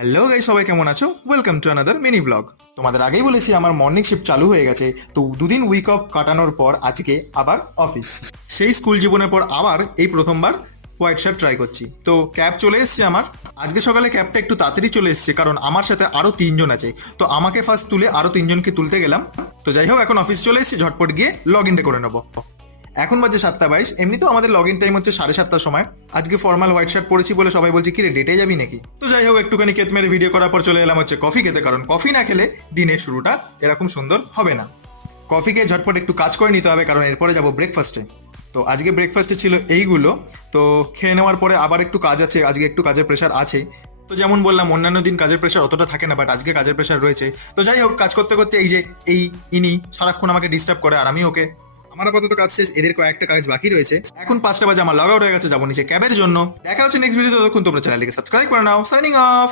Hello guys, সবাই কেমন আছো? Welcome to another mini blog. তোমাদের আগেই বলেছি আমার মর্নিং শিফট চালু হয়ে গেছে। তো দুদিন উইক অফ কাটানোর পর আজকে আবার অফিস। সেই স্কুল জীবনের পর আবার এই প্রথমবার হোয়াইট শার্ট ট্রাই করছি। তো ক্যাব চলে এসছে আমার। আজকে সকালে ক্যাবটা একটু তাড়াতাড়ি চলে এসছে, কারণ আমার সাথে আরো তিনজন আছে। তো আমাকে ফার্স্ট তুলে আরো তিনজনকে তুলতে গেলাম। তো যাই হোক, এখন অফিস চলে এসেছি, ঝটপট গিয়ে লগ ইনটা করে নেবো। এখন বাজে 7:22। এমনিতেও আমাদের লগ ইন টাইম হচ্ছে 7:30টার সময়। আজকে ফর্মাল হোয়াইট শার্ট পরেছি বলে সবাই বলছে কি রে, ডেটে যাবি নাকি? তো যাই হোক, একটুখানি কেত মেরে ভিডিও করার পর চলে এলাম হচ্ছে কফি খেতে, কারণ কফি না খেলে দিনের শুরুটা এরকম সুন্দর হবে না। কফি খেয়ে ঝটপট একটু কাজ করে নিতে হবে, কারণ এরপরে যাবো ব্রেকফাস্টে। তো আজকে ব্রেকফাস্টে ছিল এইগুলো। তো খেয়ে নেওয়ার পরে আবার একটু কাজ আছে, আজকে একটু কাজের প্রেশার আছে। তো যেমন বললাম, অন্যান্য দিন কাজের প্রেশার অতটা থাকে না, বাট আজকে কাজের প্রেশার রয়েছে। তো যাই হোক, কাজ করতে করতে এই যে ইনি সারাক্ষণ আমাকে ডিস্টার্ব করে, আর আমি ওকে। আমার আপাতত কাজ শেষ, এদের কয়েকটা কাজ বাকি রয়েছে। এখন 5টা বাজে, আমার লগ আউট হয়ে গেছে, যাবো নিচে ক্যাবের জন্য। দেখা হচ্ছে নেক্সট ভিডিওতে। ততক্ষণ তোমরা চ্যানেলটিকে সাবস্ক্রাইব করে নাও। Signing off.